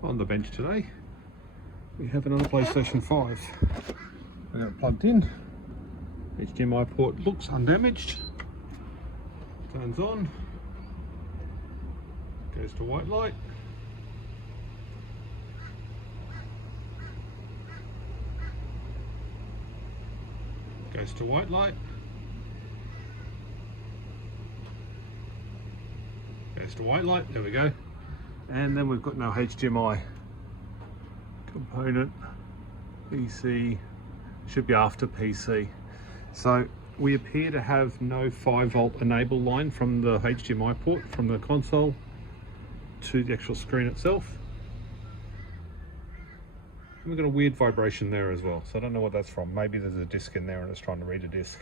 On the bench today we have another PlayStation 5. We got it plugged in. HDMI port looks undamaged. Turns on. Goes to white light. Goes to white light. Goes to white light. There we go. And then we've got no HDMI component. PC should be after PC. So we appear to have no 5-volt enable line from the HDMI port from the console to the actual screen itself. And we've got a weird vibration there as well, so I don't know what that's from. Maybe there's a disc in there and it's trying to read a disc.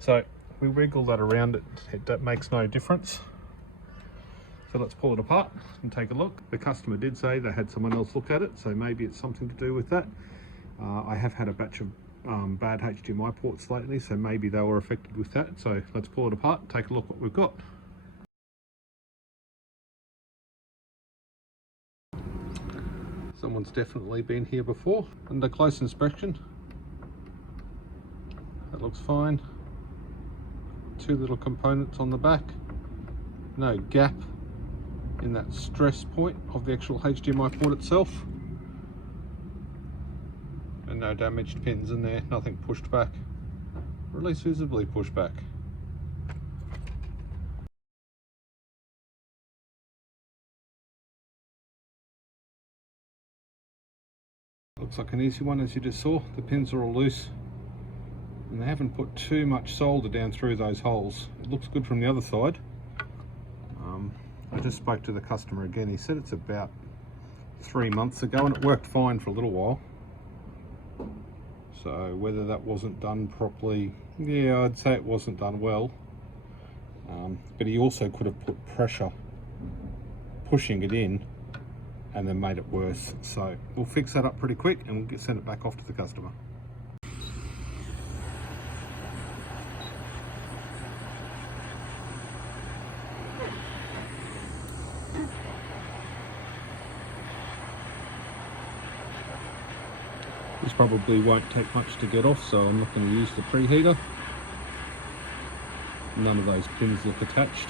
So we wriggle that around, that makes no difference. So let's pull it apart and take a look. The customer did say they had someone else look at it, so maybe it's something to do with that. I have had a batch of bad HDMI ports lately, so maybe they were affected with that. So let's pull it apart and take a look what we've got. Someone's definitely been here before. Under close inspection, that looks fine. Two little components on the back, no gap in that stress point of the actual HDMI port itself, and no damaged pins in there, nothing pushed back, or at least visibly pushed back. Looks like an easy one, as you just saw. The pins are all loose and they haven't put too much solder down through those holes. It looks good from the other side. I just spoke to the customer again. He said it's about 3 months ago and it worked fine for a little while. So whether that wasn't done properly, yeah, I'd say it wasn't done well. But he also could have put pressure pushing it in and then made it worse. So we'll fix that up pretty quick and we'll send it back off to the customer. This probably won't take much to get off, so I'm not going to use the preheater. None of those pins look attached.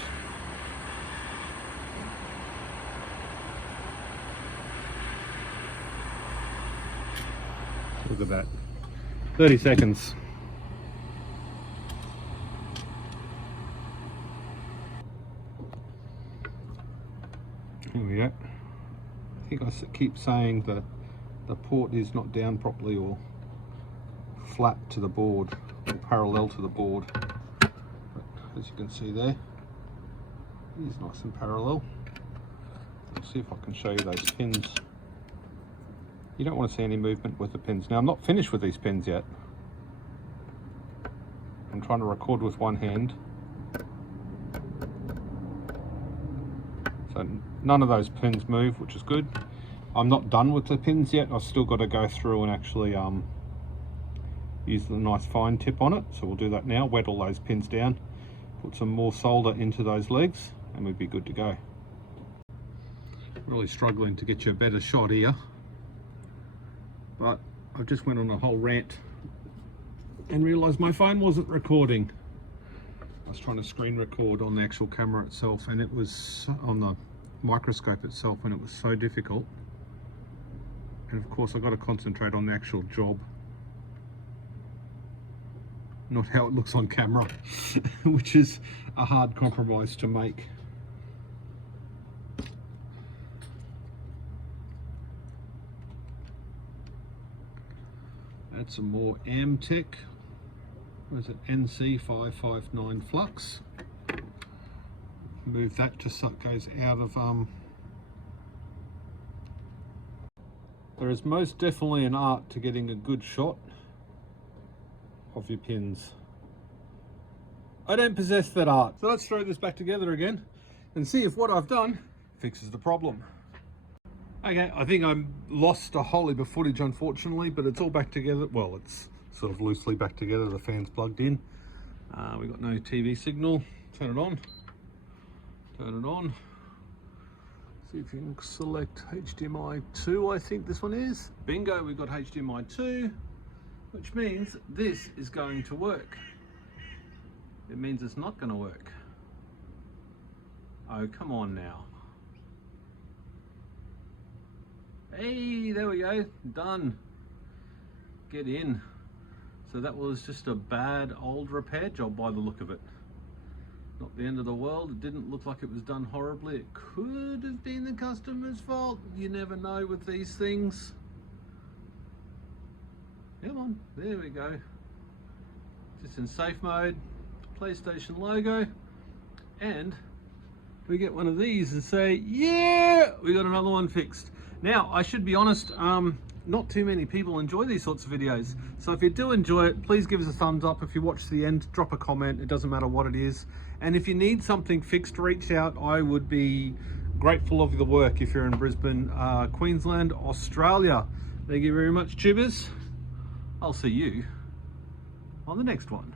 Look at that. 30 seconds. Here we go. I think I keep saying that the port is not down properly or flat to the board or parallel to the board. But as you can see there, it is nice and parallel. Let's see if I can show you those pins. You don't want to see any movement with the pins. Now I'm not finished with these pins yet. I'm trying to record with one hand. So none of those pins move, which is good. I'm not done with the pins yet. I've still got to go through and actually use the nice fine tip on it. So we'll do that now, wet all those pins down, put some more solder into those legs, and we'll be good to go. Really struggling to get you a better shot here, but I just went on a whole rant and realized my phone wasn't recording. I was trying to screen record on the actual camera itself, and it was on the microscope itself, and it was so difficult. And of course I've got to concentrate on the actual job, not how it looks on camera, which is a hard compromise to make. Add some more Amtech, what is it, NC559 flux. Move that just so it goes out of There is most definitely an art to getting a good shot of your pins. I don't possess that art. So let's throw this back together again and see if what I've done fixes the problem. Okay, I think I lost a whole heap of footage unfortunately, but it's all back together. Well, it's sort of loosely back together. The fan's plugged in. We've got no TV signal. Turn it on. Turn it on. See if you can select HDMI 2, I think this one is. Bingo, we've got HDMI 2, which means this is going to work. It means it's not going to work. Oh, come on now. Hey, there we go, done. Get in. So that was just a bad old repair job by the look of it. Not the end of the world. It didn't look like it was done horribly. It could have been the customer's fault. You never know with these things. Come on, there we go. Just in safe mode, PlayStation logo, and we get one of these and say, yeah, we got another one fixed. Now, I should be honest, not too many people enjoy these sorts of videos. So if you do enjoy it, please give us a thumbs up. If you watch to the end, drop a comment. It doesn't matter what it is. And if you need something fixed, reach out. I would be grateful of the work if you're in Brisbane, Queensland, Australia. Thank you very much, tubers. I'll see you on the next one.